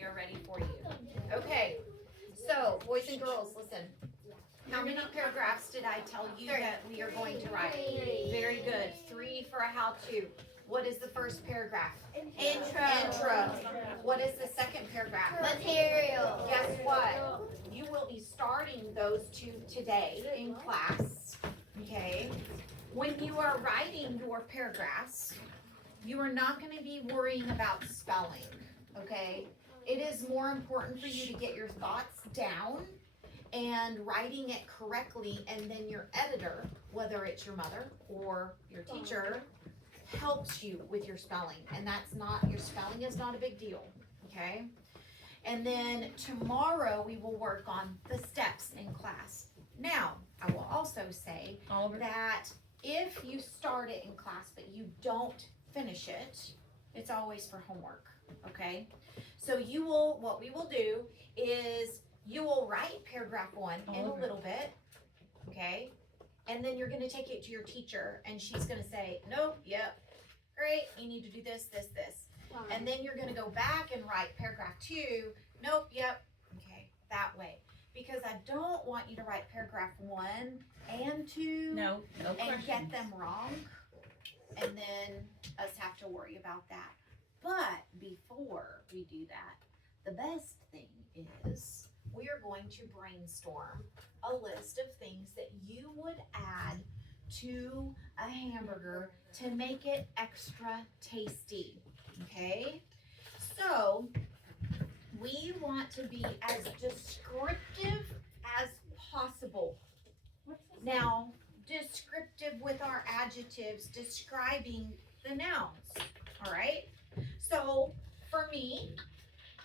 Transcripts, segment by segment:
we are ready for you. Okay, so boys and girls, listen. How many paragraphs did I tell you that we are going to write? Very good. 3 for a how-to. What is the first paragraph? Intro. What is the second paragraph? Material. Guess what? You will be starting those 2 today in class. Okay? When you are writing your paragraphs, you are not going to be worrying about spelling. Okay? It is more important for you to get your thoughts down and writing it correctly, and then your editor, whether it's your mother or your teacher, helps you with your spelling. And your spelling is not a big deal, okay? And then tomorrow we will work on the steps in class. Now, I will also say that if you start it in class but you don't finish it, it's always for homework, okay? So what we will do is you will write paragraph 1 in a little bit, okay? And then you're gonna take it to your teacher and she's gonna say, nope, yep, great, you need to do this, this, this. And then you're gonna go back and write paragraph 2, nope, yep, okay, that way. Because I don't want you to write paragraph 1 and 2 and get them wrong, and then us have to worry about that. But before we do that, the best thing is we are going to brainstorm a list of things that you would add to a hamburger to make it extra tasty, okay? So we want to be as descriptive as possible. Now, descriptive with our adjectives describing the nouns, all right? So for me,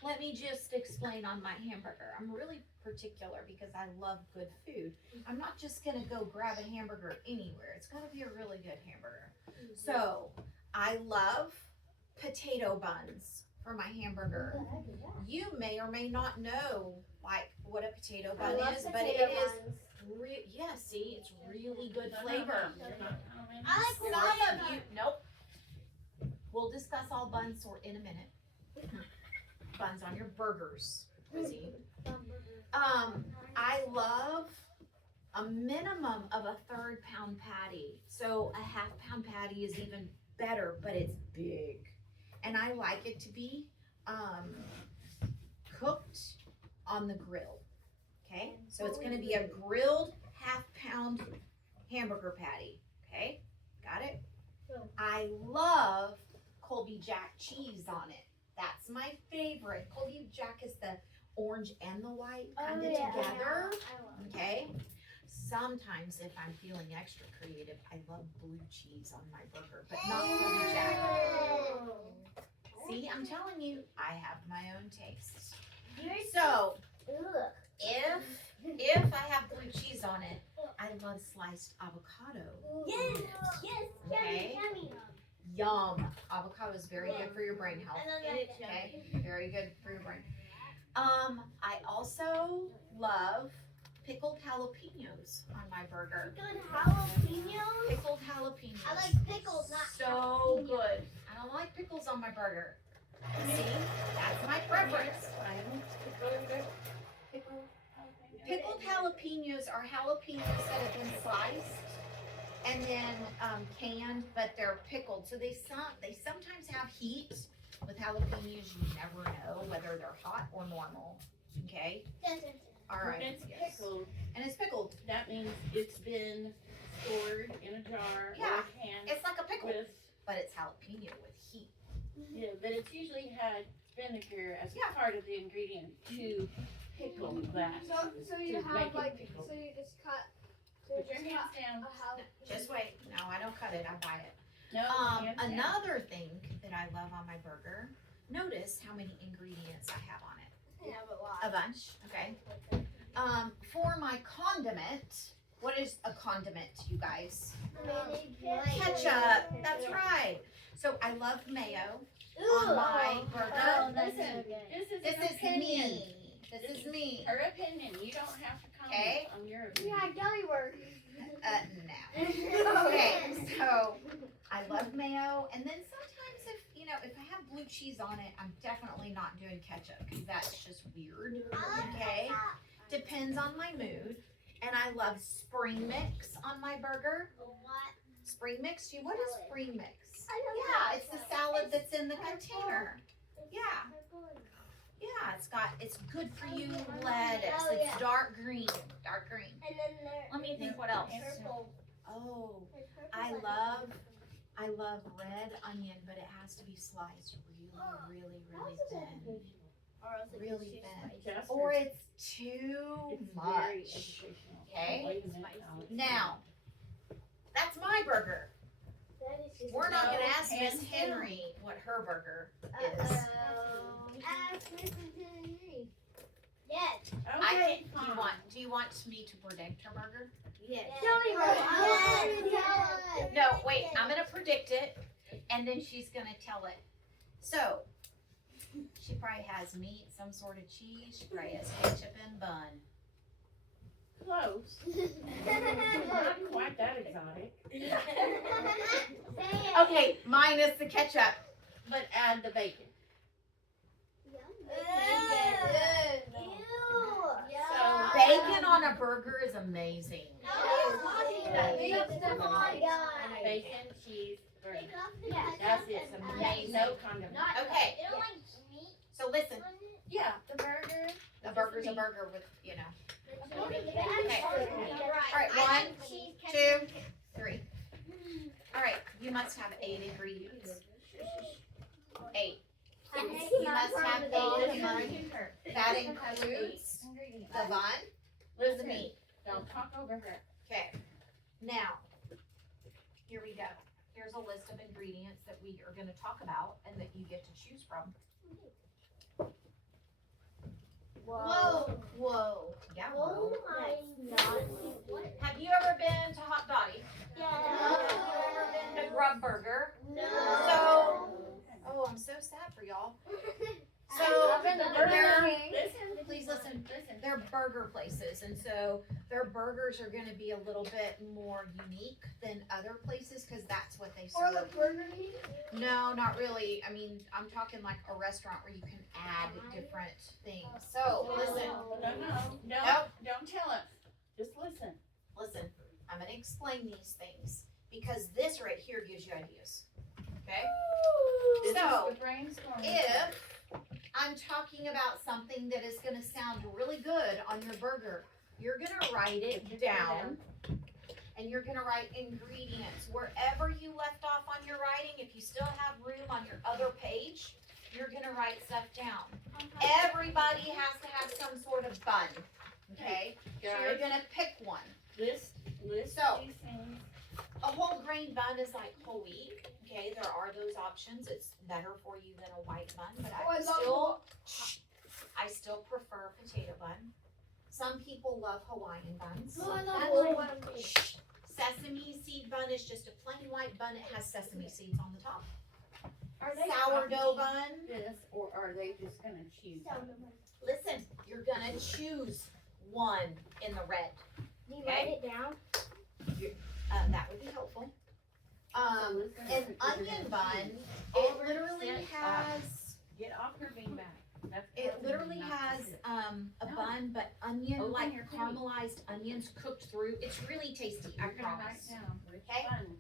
let me just explain on my hamburger. I'm really particular because I love good food. I'm not just gonna go grab a hamburger anywhere. It's gotta be a really good hamburger. So I love potato buns for my hamburger. You may or may not know like what a potato bun is, but it is see, it's really good flavor. I like Some of you, nope. We'll discuss all buns in a minute. Buns on your burgers, Lizzie. I love a minimum of a 1/3 pound patty. So a 1/2 pound patty is even better, but it's big. And I like it to be cooked on the grill. Okay? So it's gonna be a grilled 1/2 pound hamburger patty. Okay? Got it? I love Colby Jack cheese on it. That's my favorite. Colby Jack is the orange and the white kind of together. Okay. Sometimes if I'm feeling extra creative, I love blue cheese on my burger, but not Colby Jack. See, I'm telling you, I have my own tastes. So if I have blue cheese on it, I love sliced avocado. Yes, Okay. Yum. Avocado is very good for your brain health. Okay, very good for your brain. I also love pickled jalapenos on my burger. Pickled jalapenos. I like pickles, not so good. I don't like pickles on my burger. See, that's my preference. Pickled jalapenos are jalapenos that have been sliced and then canned, but they're pickled. So they sometimes have heat. With jalapenos, you never know whether they're hot or normal. Okay? All right. When it's pickled, And it's pickled. that means it's been stored in a jar or Yeah, a can It's like a pickle, with, but it's jalapeno with heat. yeah, but it's usually had vinegar as Yeah. part of the ingredient to pickle that. So you To have make it like, pickled. so you just cut, Put your hands down. Just wait. No, I don't cut it. I buy it. No, hands down. Another thing that I love on my burger. Notice how many ingredients I have on it. Yeah, but why? A bunch. Okay. For my condiment, what is a condiment, you guys? Ketchup. That's right. So I love mayo on my burger. This is me. This is me. Her opinion, you don't have to Okay. comment on your Yeah, opinion. deli work. No. Okay, so I love mayo, and then sometimes if know, if I have blue cheese on it, I'm definitely not doing ketchup because that's just weird. Okay? Depends on my mood. And I love spring mix on my burger. Spring mix? What is spring mix? Yeah, it's the salad that's in the container. Yeah. Yeah, it's good for you lettuce. Oh, It's yeah. dark green. Dark green. And then there. Let me think what else. Purple. Oh, There's purple I and love red onion, but it has to be sliced really thin. Or else it Really gets too thin. spicy. Just Or it's too it's very much. educational. Okay. Wait a minute, Alex. Now, that's my burger. That is just We're not No, gonna ask Miss hands down. Henry what her burger is. Ask Mrs. Henry. Yes. Okay, Do fine. you want me to predict her burger? Yes. Yes. No, wait, I'm gonna predict it, and then she's gonna tell it. So, she probably has meat, some sort of cheese, she probably has ketchup and bun. Close. Not quite that exotic. Okay, minus the ketchup. But add the bacon. So- Bacon on a burger is amazing. Bacon, cheese, burger. That's it. It's amazing. No condiment. Okay, so listen, Yeah, the burger. a burger's a burger with, you know. Okay. Alright, 1, 2, 3. Alright, you must have 8 ingredients. 8. You must have 8 ingredients. That includes the bun, the Listen, meat. don't talk over her. Okay, now, here we go. Here's a list of ingredients that we are gonna talk about and that you get to choose from. Whoa. Whoa. Yeah, Oh whoa. my God. Have you ever been to Hot Dottie? Have you ever been to Grub Burger? No. Oh, I'm so sad for y'all. I've So, been to they're, Burger King. please listen, they're burger places, and so their burgers are gonna be a little bit more unique than other places, cause that's what they Or serve. the Burger King. No, not really. I mean, I'm talking like a restaurant where you can add different things. So, listen, No, don't tell us. Just listen. listen, I'm gonna explain these things, because this right here gives you ideas, okay? This So, is the brainstorm. If I'm talking about something that is gonna sound really good on your burger, you're gonna write it down, and you're gonna write ingredients. Wherever you left off on your writing, if you still have room on your other page, you're gonna write stuff down. Everybody has to have some sort of bun, okay? So you're Guys, gonna pick one. list So- these things. A whole grain bun is like whole wheat, okay? There are those options. It's better for you than a white bun, but I still prefer potato bun. Some people love Hawaiian buns. Sesame seed bun is just a plain white bun. It has sesame seeds on the top. Sourdough bun. This, or are they just gonna choose? Listen, you're gonna choose one in the red. Do you write it down? That would be helpful. So listen, An listen, onion we're bun, gonna choose. it Over, literally sit, has, Get off your beanbag. That's it causing literally me not to has, sit. a No. bun, but onion, Open like your thing. caramelized onions cooked through. It's really tasty, I You're gonna write promise. down which Okay. one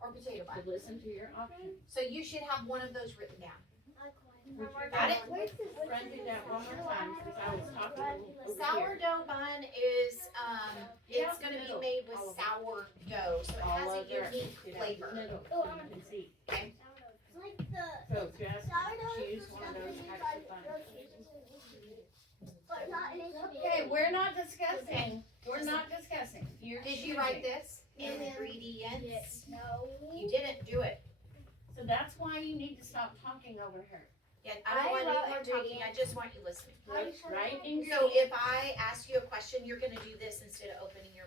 Or potato bun. to listen to your options. So you should have one of those written down. Got it? Run through that one more time, because I was talking over here. Sourdough bun is, Get it's out gonna the be middle. made with All of it. sourdough, so it All has a over. unique Get out the flavor. middle, Oh, so you can see. Like the So just sourdough choose one of those types of buns. but not in Okay, we're not discussing. We're not discussing. You're Did you write choosing. this? Ingredients? No. You didn't do it. So that's why you need to stop talking over her. Yeah, I don't I want wrote anyone talking, I just want you listening. Right So ingredient. if I ask you a question, you're gonna do this instead of opening your,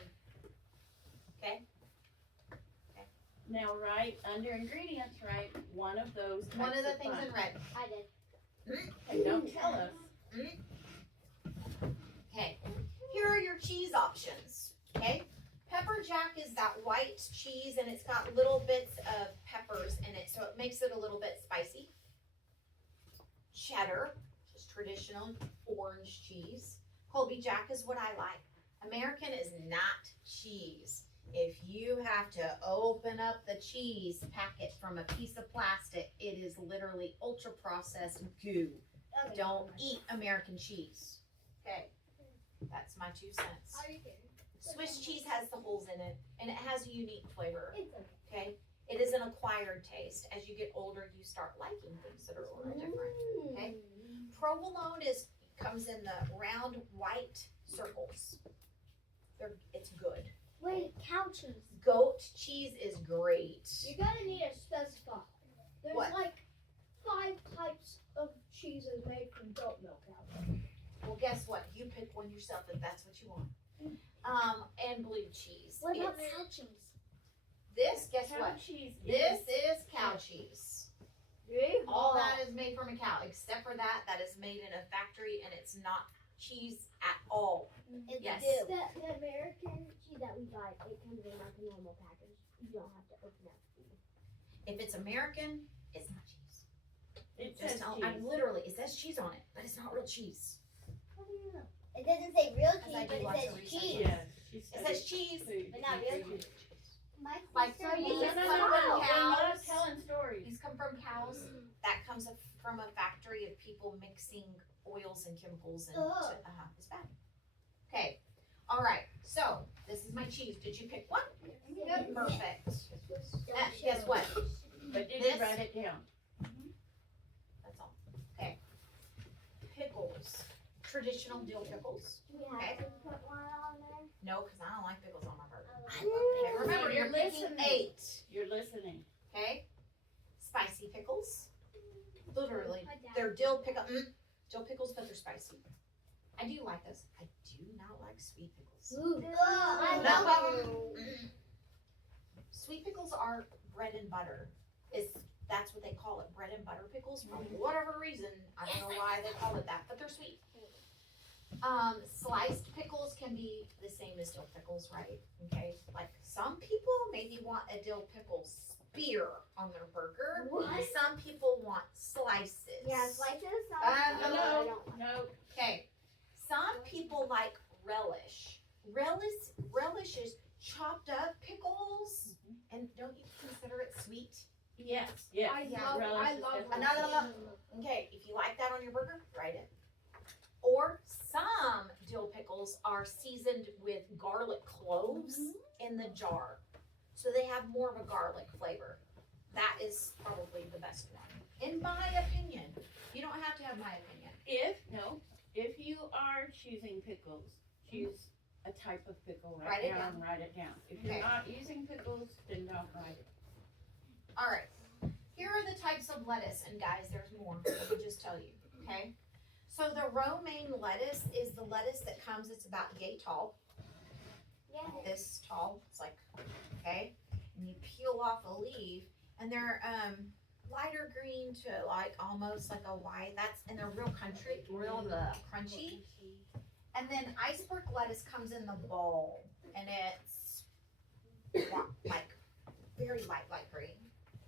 Now write under ingredients, write one of those types one of the of things buns. in red. I did. Okay, don't tell us. Okay, here are your cheese options, okay? Pepper jack is that white cheese and it's got little bits of peppers in it, so it makes it a little bit spicy. cheddar, just traditional orange cheese. Colby Jack is what I like. American is not cheese. If you have to open up the cheese packet from a piece of plastic, it is literally ultra processed goo. Don't eat American cheese. Okay, that's my 2 cents. Swiss cheese has the holes in it, and it has a unique flavor. Okay, it is an acquired taste. As you get older, you start liking things that are a little different. Okay, provolone comes in the round white circles. It's good. Wait, cow cheese. Goat cheese is great. You're gonna need to specify. There's What? like 5 types of cheeses made from goat milk out there. Well, guess what? You pick one yourself if that's what you want. And blue cheese. What about It's- cow cheese? This? Guess Cow what? cheese This is cow cheese. Really? All that is made from a cow, except for that is made in a factory, and it's not cheese at all. It's Yes. do. The American cheese that we buy, it comes in like a normal package. You don't have to open it. If it's American, it's not cheese. It Just says tell, cheese. I'm literally, it says cheese on it, but it's not real cheese. How do you know? It doesn't say real Because I cheese, do but lots it of says research. cheese. Yeah, she It said says cheese. food. But not real cheese. My Like, sister so you made just No, come no, from no, we're cows. not telling stories. These come from cows. That comes from a factory of people mixing oils and chemicals and Ugh. it's bad. Okay, all right. So this is my cheese. Did you pick one? Yep. Perfect. Don't Guess show. what? But did This- you write it down? That's all. Okay. Pickles. Traditional dill pickles. We have Okay. to put one on there. No, because I don't like pickles on my burger. I Okay, remember You're you're picking listening. 8. You're listening. Okay. Spicy pickles. Literally, My dad- they're dill pickles, but they're spicy. I do like those. I do not like sweet pickles. I Enough love of 'em. Sweet pickles are bread and butter. That's what they call it, bread and butter pickles. For whatever reason, I don't know why they call it that, but they're sweet. Sliced pickles can be the same as dill pickles, right? Okay, like some people maybe want a dill pickle spear on their burger. What? Some people want slices. Yeah, slices. No, no. Okay, some people like relish. Relish is chopped up pickles, and don't you consider it sweet? Yes, yes. I Yeah, love, relish I is love different. No. Okay, if you like that on your burger, write it. Or some dill pickles are seasoned with garlic cloves in the jar. So they have more of a garlic flavor. That is probably the best one. In my opinion. You don't have to have my opinion. If you are choosing pickles, choose a type of pickle, Write it write it down. If you're Okay. not using pickles, then don't write it. All right. Here are the types of lettuce, and guys, there's more. Let me just tell you, okay? So the romaine lettuce is the lettuce that comes, it's about yay tall. Yeah. This tall, it's like, okay? And you peel off a leaf, and they're lighter green to like almost like a white. And they're real crunchy. And then iceberg lettuce comes in the bowl, and it's like very light green.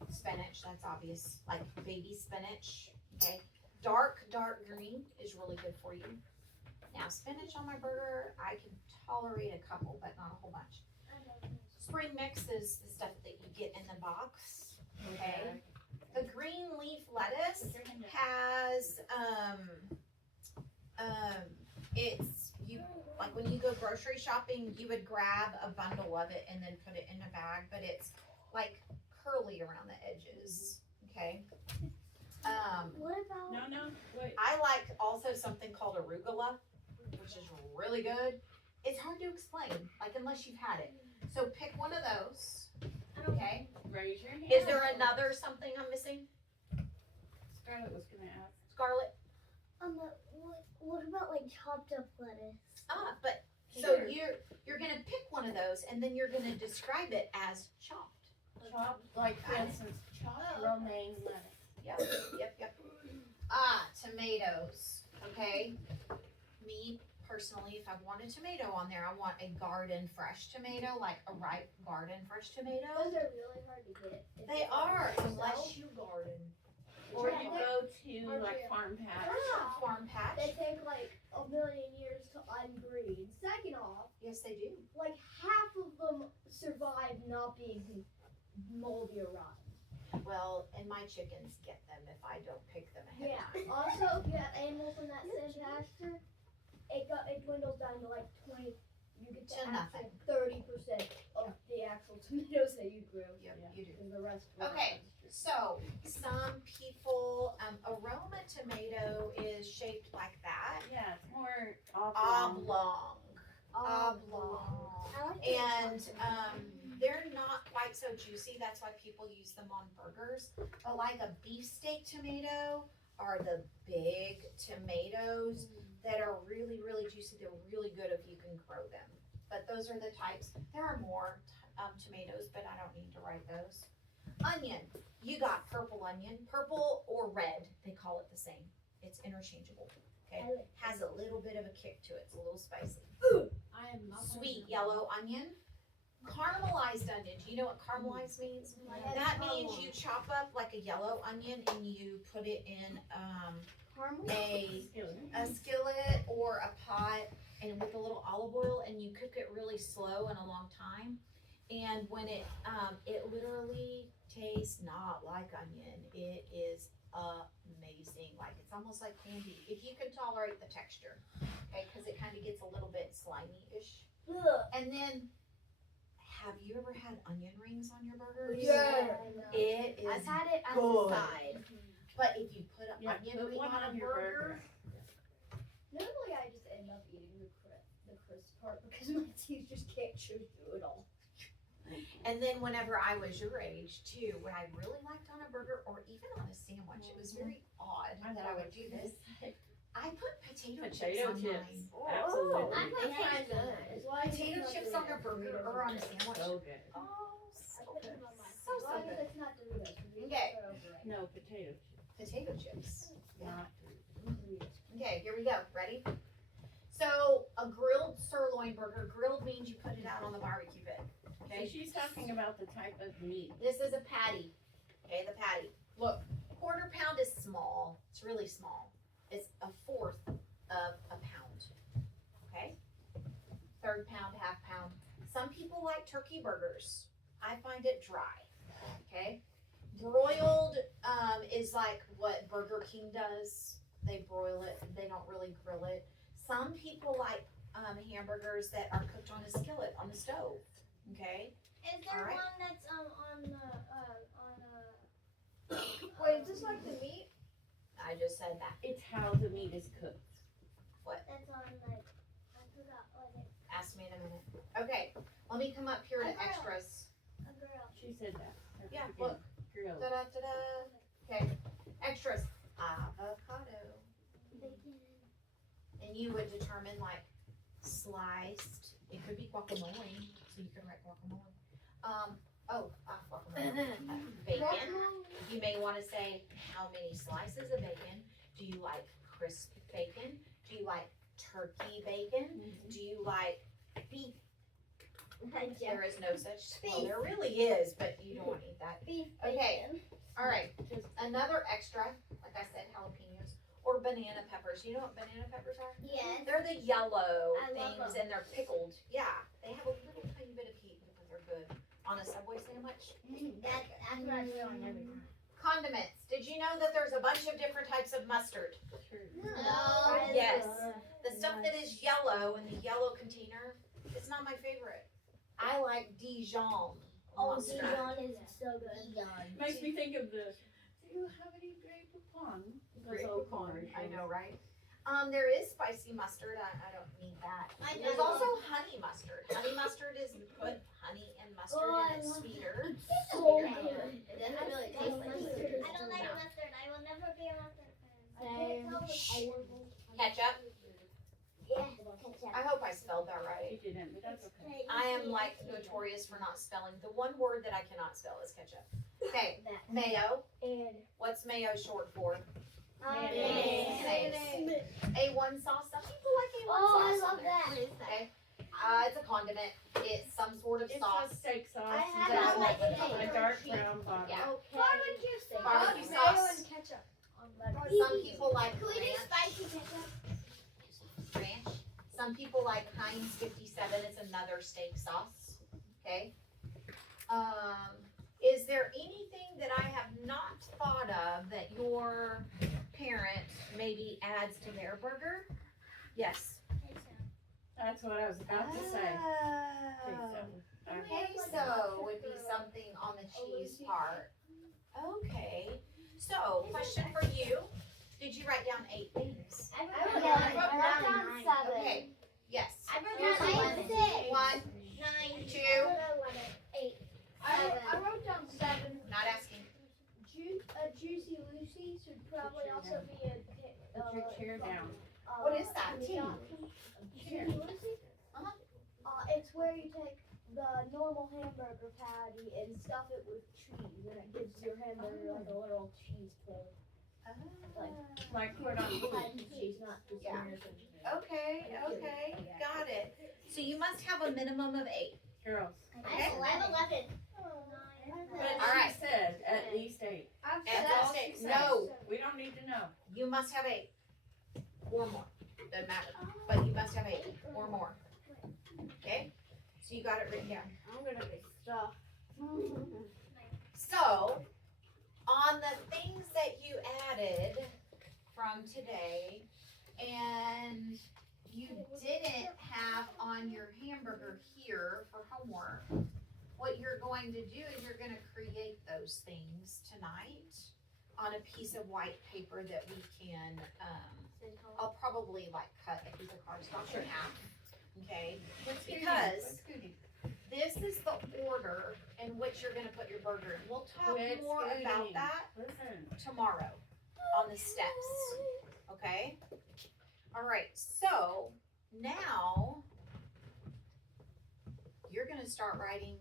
Spinach, that's obvious, like baby spinach, okay? Dark green is really good for you. Now, spinach on my burger, I can tolerate a couple, but not a whole bunch. Spring mix is the stuff that you get in the box, okay? The green leaf lettuce has, like when you go grocery shopping, you would grab a bundle of it and then put it in a bag, but it's like curly around the edges, okay? What about? No, wait. I like also something called arugula, which is really good. It's hard to explain, like unless you've had it. So pick one of those, okay? Raise your hand. Is there another something I'm missing? Scarlett was gonna ask. Scarlett? What about like chopped up lettuce? But so you're gonna pick one of those and then you're gonna describe it as chopped. Chopped, like for instance, chopped romaine lettuce. Yep. Tomatoes, okay? Me personally, if I want a tomato on there, I want a garden fresh tomato, like a ripe garden fresh tomato. Those are really hard to get. They are, unless you garden. Or you go to like Farm Patch. Farm Patch. They take like a million years to unbreed. Second off, Yes, they do. like half of them survive not being moldy or rotten. Well, and my chickens get them if I don't pick them ahead of time. Also, if you have animals in that same pasture, it dwindles down to like 20. You get To the nothing. 30% of the actual tomatoes that you grew. Yep, you do. And the rest. Okay, so some people, aroma tomato is shaped like that. Yeah, it's more oblong. Oblong. I like And they're not quite so juicy. That's why people use them on burgers. But like a beefsteak tomato are the big tomatoes that are really, really juicy. They're really good if you can grow them. But those are the types. There are more tomatoes, but I don't need to write those. Onion. You got purple onion. Purple or red, they call it the same. It's interchangeable. Okay. Has a little bit of a kick to it. It's a little spicy. I am not Sweet yellow onion. Caramelized onion. Do you know what caramelized means? That means you chop up like a yellow onion and you put it in a skillet or a pot and with a little olive oil, and you cook it really slow and a long time. And when it literally tastes not like onion. It is amazing. Like it's almost like candy if you can tolerate the texture. Okay, because it kind of gets a little bit slimy-ish. And then, have you ever had onion rings on your burgers? Yeah. It is. I've had it as good. a side. But if you put an Yeah, onion put ring one on a on your burger, Normally I just end up eating the crisp part because my teeth just can't chew through it all. and then whenever I was your age too, what I really liked on a burger or even on a sandwich, it was very odd that I would do this. I put potato chips on mine. Absolutely. I put fries on it. It's why I Potato put chips on a burger or on a sandwich. So good. Oh, I so put good. them on mine. So, As so long as good. it's not Doritos. Okay. No, potato chips. Potato chips. Not Okay, here we go. Ready? So a grilled sirloin burger. Grilled means you put it out on the barbecue pit. So Okay. she's talking about the type of meat. This is a patty. Okay, the patty. Look, quarter pound is small. It's really small. It's a fourth of a pound. Okay. Third pound, half pound. Some people like turkey burgers. I find it dry. Okay. Broiled is like what Burger King does. They broil it. They don't really grill it. Some people like hamburgers that are cooked on a skillet on the stove. Okay. Is there Alright. one that's on Wait, is this like the meat? I just said that. It's how the meat is cooked. that's on like I forgot what it Ask me in a minute. Okay. Let me come up here to extras. a girl. She said that. Yeah, look. Grilled. Da-da-da-da. Okay. Extras. Avocado. Bacon. And you would determine like sliced. It could be guacamole, so you can write guacamole. Guacamole. Bacon. You may want to say how many slices of bacon. Do you like crisp bacon? Do you like turkey bacon? Do you like beef? There is no such. Well, there really is, but you don't want to eat that. Beef. Okay. Bacon. All right. Another extra, like I said, jalapenos or banana peppers. You know what banana peppers are? Yes. They're the yellow I love things, and they're pickled. Yeah, they have a little tiny bit of heat, but they're good on a Subway sandwich. That's what I do on every time. Condiments. Did you know that there's a bunch of different types of mustard? True. No. Yes. The stuff that is yellow in the yellow container is not my favorite. I like Dijon Oh, mustard. Dijon is so good. Makes me think of the. Do you have any Grey Poupon? Grey Those old Poupon. I commercials. know, right? There is spicy mustard. I don't need that. I There's know. also honey mustard. Honey mustard is you put honey and mustard Oh, and I it's love sweeter. So Sweeter. good. It doesn't really I taste like mustard. don't like mustard. I will never be a mustard fan. Ketchup. Yeah, ketchup. I hope I spelled that She right. didn't, but that's okay. I am like notorious for not spelling. The one word that I cannot spell is ketchup. Okay, mayo. And What's mayo short for? mayonnaise. A1 sauce. Some people like A1 Oh, I sauce on love there. that. Okay. It's a condiment. It's some sort of It's sauce. a steak sauce. I have that like a dark brown bottom. Yeah. Okay. Barbecue Mayo sauce. and ketchup. Some people like Can we do ranch. spicy ketchup? Ranch. Some people like Heinz 57. It's another steak sauce. Okay. Is there anything that I have not thought of that your parent maybe adds to their burger? Yes. That's what I was about to say. Queso would be something on the cheese part. Okay. So, question for you. Did you write down 8 things? I wrote down 7. Okay. Yes. I wrote down 6. 1, 9, 2. 8. I wrote down 7. Not asking. A Juicy Lucy should probably also be a. Put your chair down. What is that? Juicy Lucy? It's where you take the normal hamburger patty and stuff it with cheese, and it gives your hamburger like a little cheese plate. Like put on Cheese, not just Yeah. American. Okay. Got it. So you must have a minimum of 8. girls. I have 11. But All right. she said at least 8. That's all she said. No. We don't need to know. You must have 8 or more. Doesn't matter. But you must have 8 or more. Okay? So you got it written down. I'm gonna be stuffed. So, on the things that you added from today and you didn't have on your hamburger here for homework, what you're going to do is you're going to create those things tonight on a piece of white paper that we can, I'll probably like cut a piece of cardstock in half, okay? Because this is the order in which you're gonna put your burger in. We'll talk Quit more about scooting. that Listen. tomorrow on the steps, okay? All right, so now you're gonna start writing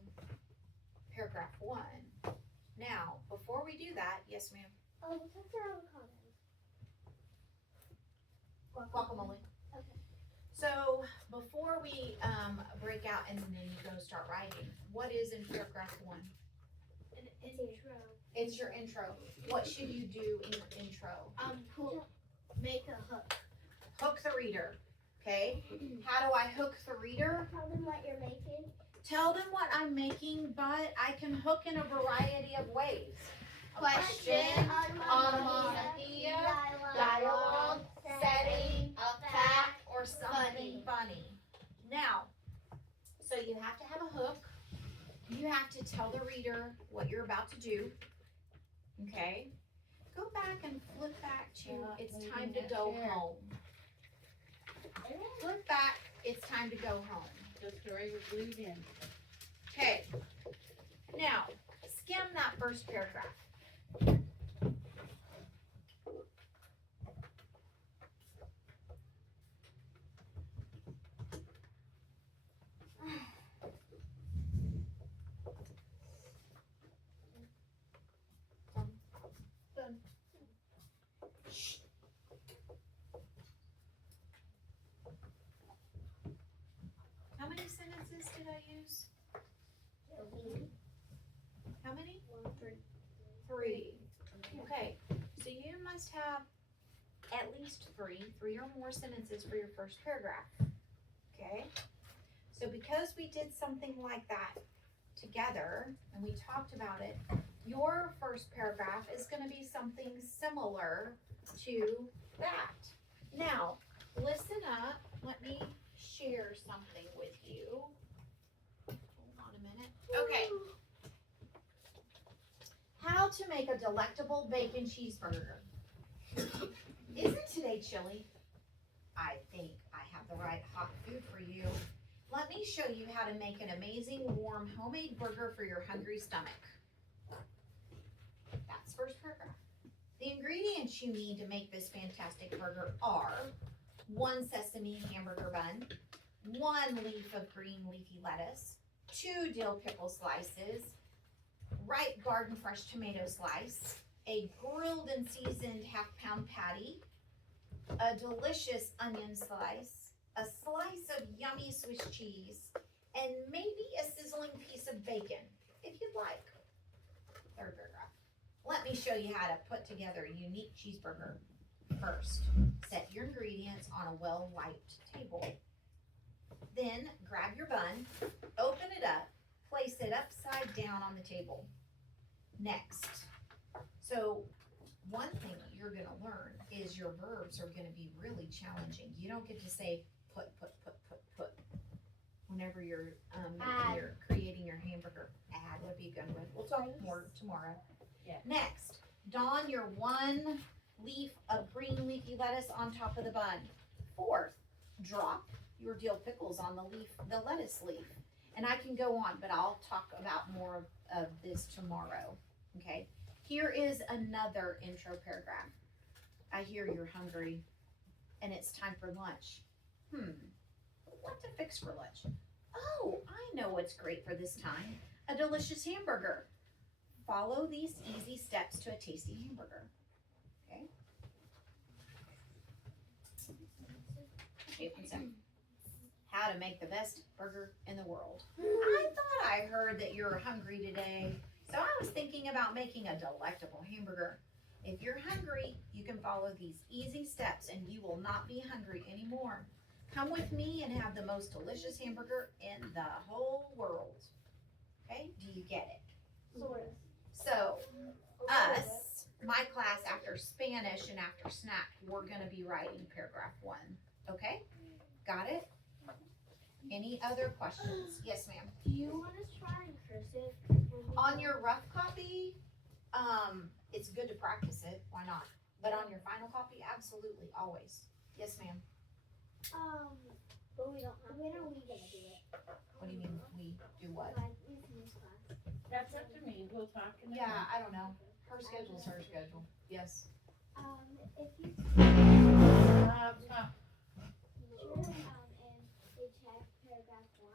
paragraph 1. Now, before we do that, yes ma'am, What's our avocado? guacamole. Okay. So before we break out and then you go start writing, what is in paragraph 1? An intro. It's your intro. What should you do in your intro? Make a hook. Hook the reader, okay? How do I hook the reader? Tell them what you're making. Tell them what I'm making, but I can hook in a variety of ways. Question, onomatopoeia, dialogue, setting, a fact, or something funny. Now, so you have to have a hook. You have to tell the reader what you're about to do. Okay? Go back and flip back to it's time to go home. Flip back, it's time to go home. The story was glued in. Okay. Now, skim that first paragraph. How many sentences did I use? How many? 3. Okay, so you must have at least 3 or more sentences for your first paragraph. Okay, so because we did something like that together and we talked about it, your first paragraph is going to be something similar to that. Now, listen up. Let me share something with you. Hold on a minute. Okay. How to make a delectable bacon cheeseburger. Isn't today chilly? I think I have the right hot food for you. Let me show you how to make an amazing warm homemade burger for your hungry stomach. That's first paragraph. The ingredients you need to make this fantastic burger are 1 sesame hamburger bun, 1 leaf of green leafy lettuce, 2 dill pickle slices, ripe garden fresh tomato slice, a grilled and seasoned half-pound patty, a delicious onion slice, a slice of yummy Swiss cheese, and maybe a sizzling piece of bacon, if you'd like. Third paragraph. Let me show you how to put together a unique cheeseburger. First, set your ingredients on a well-wiped table. Then, grab your bun, open it up, place it upside down on the table. Next, so one thing you're gonna learn is your verbs are gonna be really challenging. You don't get to say put whenever you're creating your hamburger. Add would be good one. We'll talk more tomorrow. Yeah. Next, don your 1 leaf of green leafy lettuce on top of the bun. Fourth, drop your dill pickles on the lettuce leaf. And I can go on, but I'll talk about more of this tomorrow. Okay. Here is another intro paragraph. I hear you're hungry and it's time for lunch. What to fix for lunch? Oh, I know what's great for this time. A delicious hamburger. Follow these easy steps to a tasty hamburger. Okay. Okay, 1 second. How to make the best burger in the world. I thought I heard that you're hungry today, so I was thinking about making a delectable hamburger. If you're hungry, you can follow these easy steps and you will not be hungry anymore. Come with me and have the most delicious hamburger in the whole world. Okay, do you get it? Sort of. So, us, my class after Spanish and after snack, we're gonna be writing paragraph 1. Okay, got it? Any other questions? Yes, ma'am. Do you want to try in cursive? On your rough copy, it's good to practice it. Why not? But on your final copy, absolutely, always. Yes, ma'am. But we don't have. When are we gonna do it? What do you mean we do what? Like in this class. That's up to me, we'll talk. in the Yeah, I don't know. Her schedule's her schedule. Yes. If you Stop. teacher, and they check paragraph 1,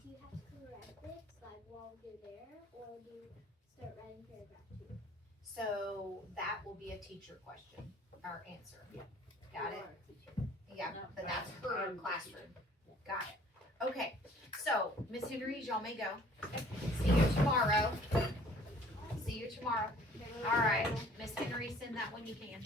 do you have to correct it like while you're there, or do you start writing paragraph 2? So that will be a teacher question or answer. Yeah. Got it? Yeah, No, but that's her classroom. Got it. Okay, so Miss Henry, y'all may go. See you tomorrow. See you tomorrow. All right, Miss Henry, send that when you can.